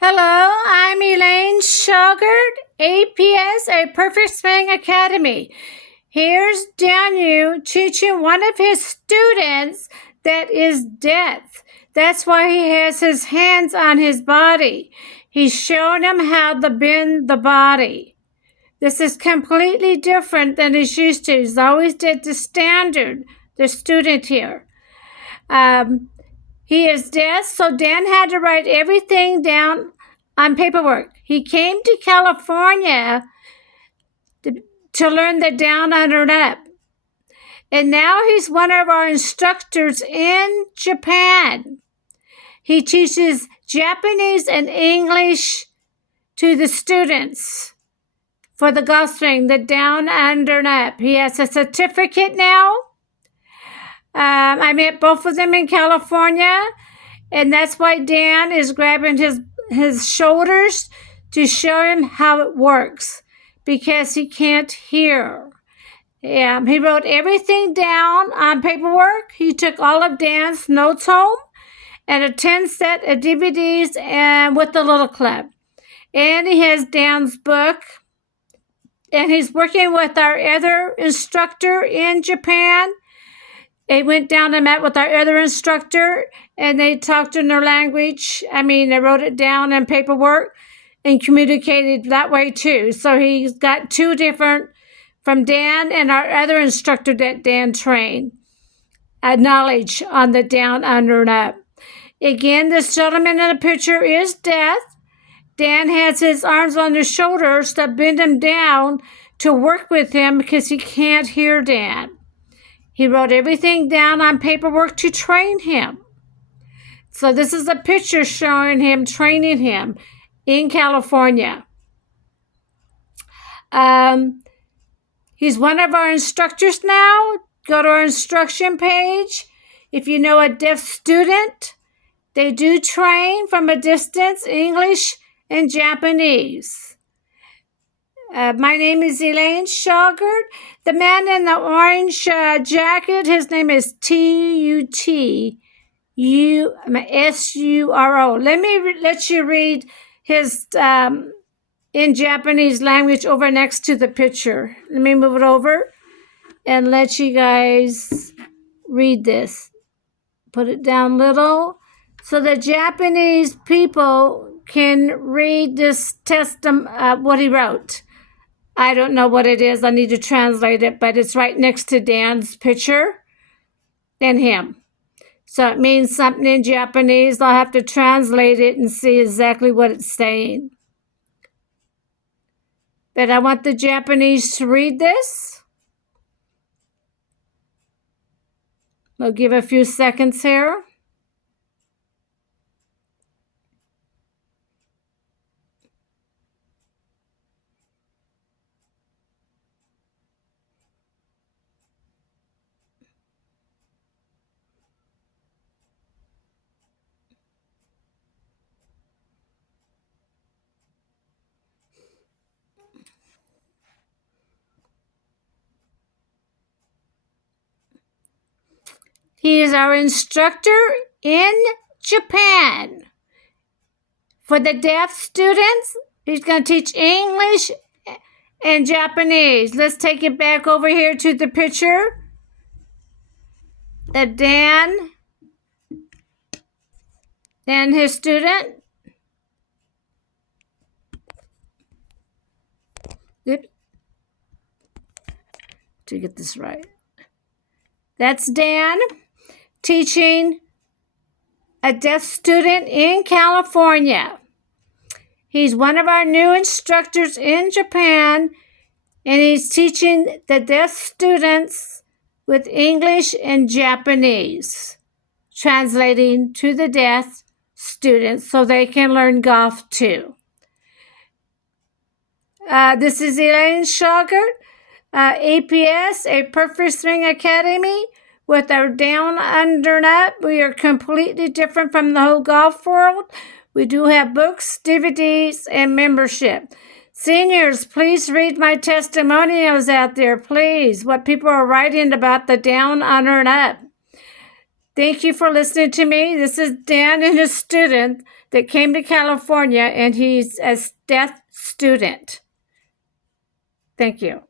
Hello, I'm Elaine Shauger, APS, a Perfect Swing Academy. Here's Daniel teaching one of his students that is deaf. That's why he has his hands on his body. He's showing him how to bend the body. This is completely different than he's used to. He's always did the standard, the student here. He is deaf, so Dan had to write everything down on paperwork. He came to California to learn the down, under, and up. And now he's one of our instructors in Japan. He teaches Japanese and English to the students for the golf swing, the down, under, and up. He has a certificate now. I met both of them in California, and that's why Dan is grabbing his shoulders to show him how it works, because he can't hear. He wrote everything down on paperwork. He took all of Dan's notes home and a 10 set of DVDs and with the Little Club. And he has Dan's book. And he's working with our other instructor in Japan. They went down and met with our other instructor, and they talked in their language. They wrote it down in paperwork and communicated that way too. So he's got two different, from Dan and our other instructor that Dan trained, knowledge on the down, under, and up. Again, this gentleman in the picture is deaf. Dan has his arms on his shoulders to bend him down to work with him because he can't hear Dan. He wrote everything down on paperwork to train him. So this is a picture showing him training him in California. He's one of our instructors now. Go to our instruction page. If you know a deaf student, they do train from a distance, English and Japanese. My name is Elaine Shauger. The man in the orange jacket, his name is Tetsuro. Let you read his in Japanese language over next to the picture. Let me move it over and let you guys read this. Put it down little so the Japanese people can read this what he wrote. I don't know what it is. I need to translate it, but it's right next to Dan's picture and him. So it means something in Japanese. I'll have to translate it and see exactly what it's saying. But I want the Japanese to read this. We'll give a few seconds here. He is our instructor in Japan. For the deaf students, he's going to teach English and Japanese. Let's take it back over here to the picture of Dan and his student. Good. To get this right. That's Dan teaching a deaf student in California. He's one of our new instructors in Japan, and he's teaching the deaf students with English and Japanese, translating to the deaf students so they can learn golf too. This is Elaine Shauger, APS, a Perfect Swing Academy. With our down, under, and up, we are completely different from the whole golf world. We do have books, DVDs, and membership. Seniors, please read my testimonials out there, please. What people are writing about the down, under, and up. Thank you for listening to me. This is Dan and his student that came to California, and he's a deaf student. Thank you.